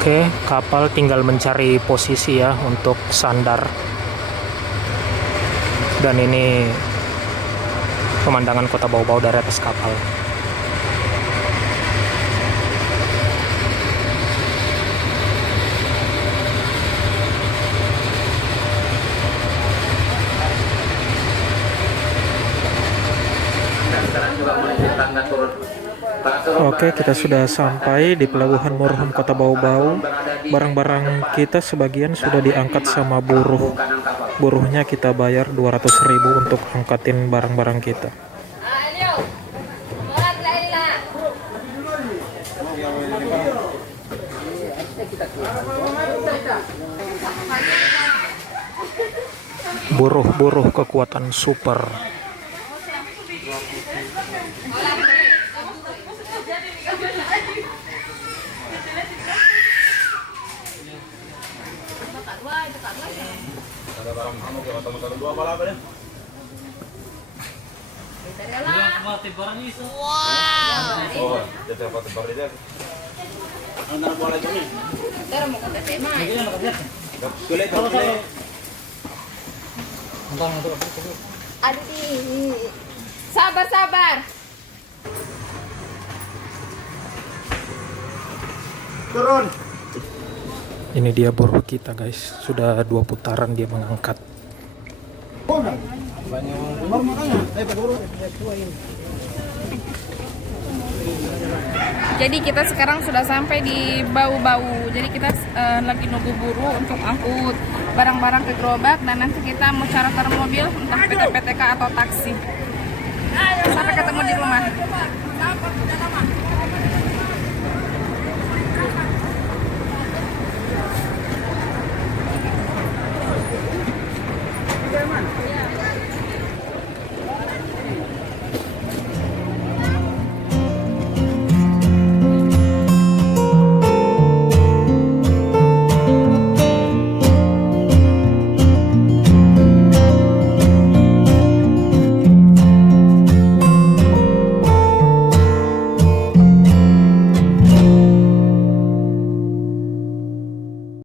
Oke, kapal tinggal mencari posisi ya untuk sandar. Dan ini pemandangan kota Bau-Bau dari atas kapal. Oke, kita sudah sampai di pelabuhan Muruhum Kota Bau-Bau. Barang-barang kita sebagian sudah diangkat sama buruh. Buruhnya kita bayar 200.000 untuk angkatin barang-barang kita. Buruh-buruh kekuatan super. Aduh, sabar. Turun. Ini dia buruh kita guys, sudah 2 putaran dia mengangkat. Jadi kita sekarang sudah sampai di Bau-Bau. Jadi kita lagi nunggu buruh untuk angkut barang-barang ke gerobak, dan nanti kita mau charter mobil entah PT-PTK atau taksi. Sampai ketemu di rumah.